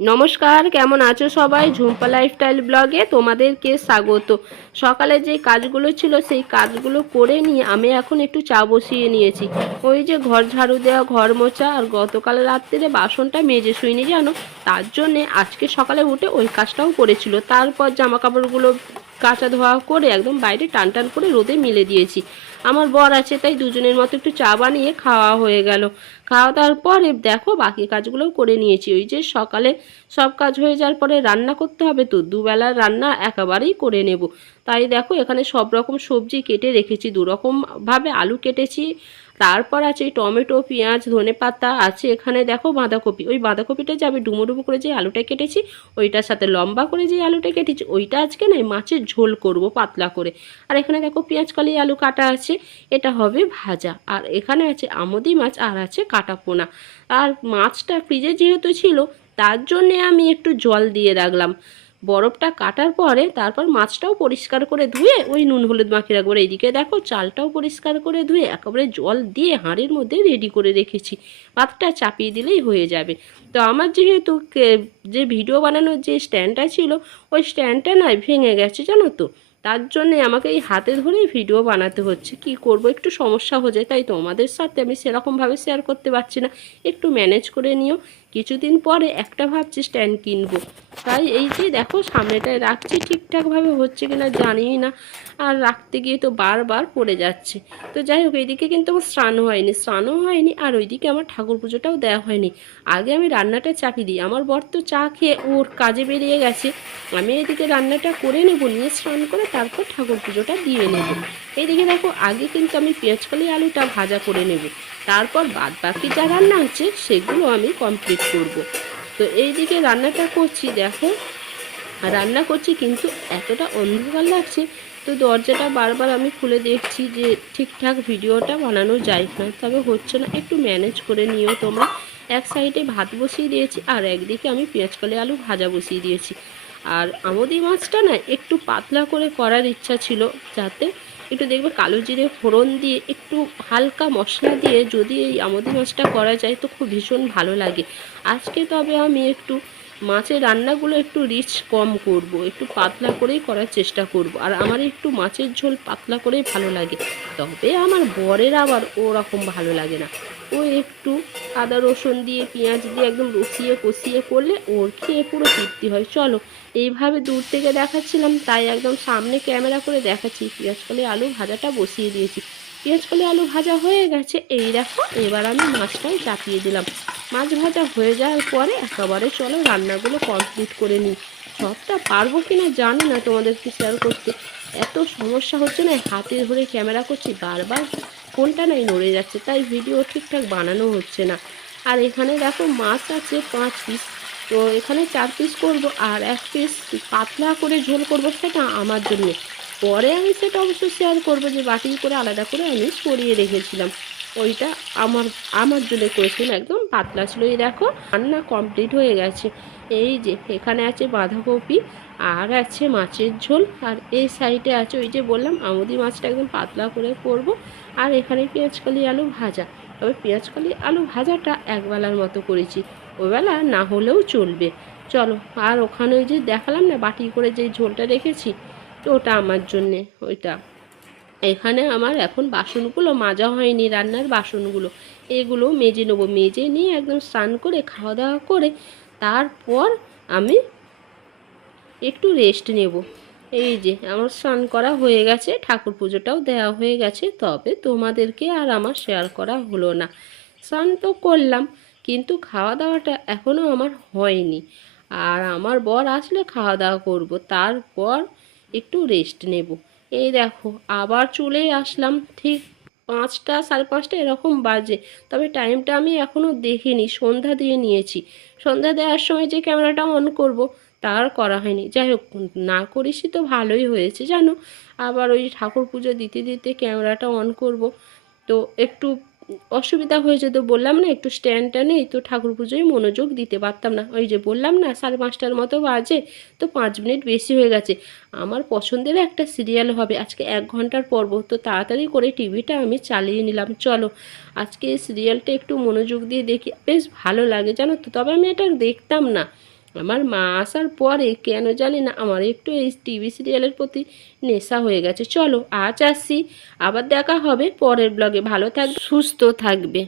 নমস্কার, কেমন আছো সবাই? ঝুম্পা লাইফস্টাইল ব্লগে তোমাদেরকে স্বাগত। সকালে যে কাজগুলো ছিল সেই কাজগুলো করে নিয়ে আমি এখন একটু চা বসিয়ে নিয়েছি। ওই যে ঘর ঝাড়ু দেওয়া, ঘর মোছা, আর গতকাল রাত্রিরে বাসনটা মেজে শুইনি জানো, তার জন্যে আজকে সকালে উঠে ওই কাজটাও করেছিল। তারপর জামা কাপড়গুলো কাচা ধোয়া করে একদম বাইরে টান টান করে রোদে মিলে দিয়েছি। আমার বর আছে তাই দুজনের মতো একটু চা বানিয়ে খাওয়া হয়ে গেল। খাওয়া দাওয়ার পরে দেখো বাকি কাজগুলোও করে নিয়েছি। ওই যে সকালে সব কাজ হয়ে যাওয়ার পরে রান্না করতে হবে, তো দুবেলার রান্না একেবারেই করে নেব। তাই দেখো এখানে সব রকম সবজি কেটে রেখেছি, দুরকমভাবে আলু কেটেছি, তারপর আছে টমেটো, পেঁয়াজ, ধনেপাতা আছে, এখানে দেখো বাঁধাকপি। ওই বাঁধাকপিটা যে আমি ডুমো ডুমো করে যে আলুটা কেটেছি, ওইটার সাথে লম্বা করে যে আলুটা কেটেছি, ওইটা আজকে নয় মাছের ঝোল করব পাতলা করে। আর এখানে দেখো পেঁয়াজ কলি আলু কাটা আছে, এটা হবে ভাজা। আর এখানে আছে আমুদি মাছ আর আছে কাটা পোনা। আর মাছটা ফ্রিজে যেহেতু ছিল তার জন্যে আমি একটু জল দিয়ে রাখলাম। বরফটা কাটার পরে তারপর মাছটাও পরিষ্কার করে ধুয়ে ওই নুন হলুদ মাখিয়ে রাখবো। এইদিকে দেখো চালটাও পরিষ্কার করে ধুয়ে একেবারে জল দিয়ে হাঁড়ির মধ্যে রেডি করে রেখেছি। ভাতটা চাপিয়ে দিলেই হয়ে যাবে। তো আমার যেহেতু যে ভিডিও বানানোর যে স্ট্যান্ডটা ছিল, ওই স্ট্যান্ডটা নয় ভেঙে গেছে জানো তো, তার জন্যে আমাকে এই হাতে ধরেই ভিডিও বানাতে হচ্ছে। কি করব, একটু সমস্যা হয়ে যায়, তাই তোমাদের সাথে আমি সেরকমভাবে শেয়ার করতে পারছি না। একটু ম্যানেজ করে নিও। কিছুদিন পরে একটা ভাবছি স্ট্যান্ড কিনবো। তাই এই যে দেখো সামনেটায় রাখছি, ঠিকঠাকভাবে হচ্ছে কিনা জানি না, আর রাখতে গিয়ে তো বারবার পড়ে যাচ্ছে। তো যাই হোক, এইদিকে কিন্তু আমার স্নানও হয়নি, আর ওইদিকে আমার ঠাকুর পুজোটাও দেওয়া হয়নি। আগে আমি রান্নাটা চাপিয়ে দিই, আমার বর তো চা খেয়ে ওর কাজে বেরিয়ে গেছে। আমি এদিকে রান্নাটা করে নেব, নিয়ে স্নান করে তারপর ঠাকুর পুজোটা দিয়ে নেব। এইদিকে দেখো আগে কিন্তু আমি পেঁয়াজকলি আলুটা ভাজা করে নেব, তারপর বাদ বাকি যা রান্না আছে সেগুলো আমি কমপ্লিট করব। তো এইদিকে রান্নাটা করছি, দেখো রান্না করছি কিন্তু এতটা অন্ধকার লাগছে, তো দরজাটা বারবার আমি খুলে দেখছি যে ঠিকঠাক ভিডিওটা বানানো যায় না, তবে হচ্ছে না, একটু ম্যানেজ করে নিও তোমরা। এক সাইডে ভাত বসিয়ে দিয়েছি আর একদিকে আমি পেঁয়াজকলি আলু ভাজা বসিয়ে দিয়েছি। আর আমুদি মাছটা না একটু পাতলা করে করার ইচ্ছা ছিল, যাতে একটু দেখবে কালো জিরে ফোড়ন দিয়ে একটু হালকা মশলা দিয়ে যদি এই আমুদি মাছটা করা যায় তো খুব ভীষণ ভালো লাগে। আজকে তবে আমি একটু মাছের রান্নাগুলো একটু রিচ কম করব, একটু পাতলা করেই করার চেষ্টা করব। আর আমার একটু মাছের ঝোল পাতলা করেই ভালো লাগে, তবে আমার বরের আবার ওরকম ভালো লাগে না। ও একটু আদা রসুন দিয়ে পেঁয়াজ দিয়ে একদম রসিয়ে কষিয়ে করলে ওর খেয়ে পুরো তৃপ্তি হয়। চলো, এইভাবে দূর থেকে দেখাচ্ছিলাম তাই একদম সামনে ক্যামেরা করে দেখাচ্ছি। পেঁয়াজকলি আলু ভাজাটা বসিয়ে দিয়েছি, পেঁয়াজকলি আলু ভাজা হয়ে গেছে। এই দেখো এবার আমি মাছটাই চাপিয়ে দিলাম। মাছ ভাজা হয়ে যাওয়ার পরে একেবারে চলো রান্নাগুলো কমপ্লিট করে নিই। সবটা পারবো কি না জানি না তোমাদেরকে শেয়ার করতে, এত সমস্যা হচ্ছে না, হাতে ধরে ক্যামেরা করছি বারবার ফোনটা নাই নড়ে যাচ্ছে, তাই ভিডিও ঠিকঠাক বানানো হচ্ছে না। আর এখানে দেখো মাছ আছে 5 পিস, তো এখানে 4 পিস করব, আর 1 পিস পাতলা করে ঝোল করব, সেটা আমার জন্য। পরে আমি সেটা অবশ্য শেয়ার করবো যে বাটি করে আলাদা করে আমি সরিয়ে রেখেছিলাম, ওইটা আমার আমার জন্য করেছিলাম, একদম পাতলা ছিল। এই দেখো রান্না কমপ্লিট হয়ে গেছে। এই যে এখানে আছে বাঁধাকপি আর আছে মাছের ঝোল, আর এই সাইডে আছে ওই যে বললাম আমুদি মাছটা একদম পাতলা করে করব। আর এখানে পেঁয়াজকলি আলু ভাজা, তবে পেঁয়াজকলি আলু ভাজাটা একবেলার মতো করেছি, ওবেলা না হলেও চলবে। চলো, আর ওখানে ওই যে দেখালাম না বাটি করে যেই ঝোলটা রেখেছি, তো ওটা আমার জন্যে ওইটা। এখানে আমার এখন বাসনগুলো মাজা হয়নি, রান্নার বাসনগুলো এগুলো মেজে নেবো, মেজে নিয়ে একদম স্নান করে খাওয়া দাওয়া করে তারপর আমি একটু রেস্ট নেব। এই যে আমার স্নান করা হয়ে গেছে, ঠাকুর পুজোটাও দেওয়া হয়ে গেছে, তবে তোমাদেরকে আর আমার শেয়ার করা হলো না। স্নান তো করলাম কিন্তু খাওয়া দাওয়াটা এখনও আমার হয়নি, আর আমার বর আসলে খাওয়া দাওয়া করব, তারপর একটু রেস্ট নেব। এই দেখো আবার চলে আসলাম, ঠিক 5টা 5:30 এরকম বাজে, তবে টাইমটা আমি এখনও দেখিনি, সন্ধ্যা দিয়ে নিয়েছি। সন্ধ্যা দেওয়ার সময় যে ক্যামেরাটা অন করব তার করা হয়নি। যাই হোক, না করিসই তো ভালোই হয়েছে জানো, আবার ওই ঠাকুর পুজো দিতে দিতে ক্যামেরাটা অন করব, তো একটু অসুবিধা হয়েছে। তো বললাম না একটু স্ট্যান্ডটা নেই, তো ঠাকুর পুজোয় মনোযোগ দিতে পারতাম না। ওই যে বললাম না 5:30টার মতো বাজে, তো 5 মিনিট বেশি হয়ে গেছে। আমার পছন্দের একটা সিরিয়াল হবে আজকে, 1 ঘন্টার পর্ব, তো তাড়াতাড়ি করে টিভিটা আমি চালিয়ে নিলাম। চলো আজকে এই সিরিয়ালটা একটু মনোযোগ দিয়ে দেখি, বেশ ভালো লাগে জানো তো, তবে আমি এটা দেখতাম না, আমার মা আসার পরে কেন জানি না আমার একটু এই টিভি সিরিয়ালের প্রতি নেশা হয়ে গেছে। চলো আজ আসি, আবার দেখা হবে পরের ব্লগে। ভালো থাকবে, সুস্থ থাকবে।